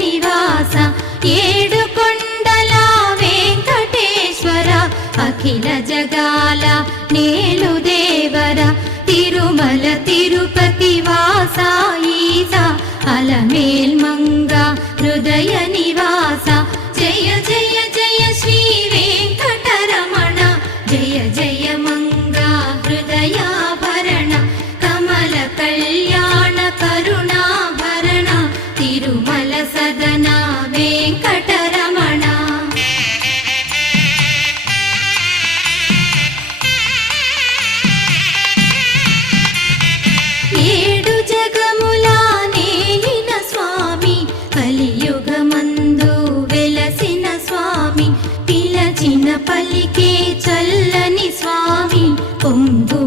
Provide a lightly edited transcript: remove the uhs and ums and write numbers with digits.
నివాస ఏడు కొండల వెంకటేశ్వర అఖిల జగాల నేలు దేవర తిరుమల తిరుపతి వాస ఈస అలమేల్ మంగ హృదయ నివాస జయ జయ జయ శ్రీ వెంకటరమణ జయ జయ మంగ హృదయాభరణ కమల కళ్యాణ కరుణాభరణ తిరుమల సదన వెంకటరమణ ఏడు జగముల నేలిన స్వామి కలియుగమందు వెలసిన స్వామి పిలచిన పలికే చల్లని స్వామి పొంగు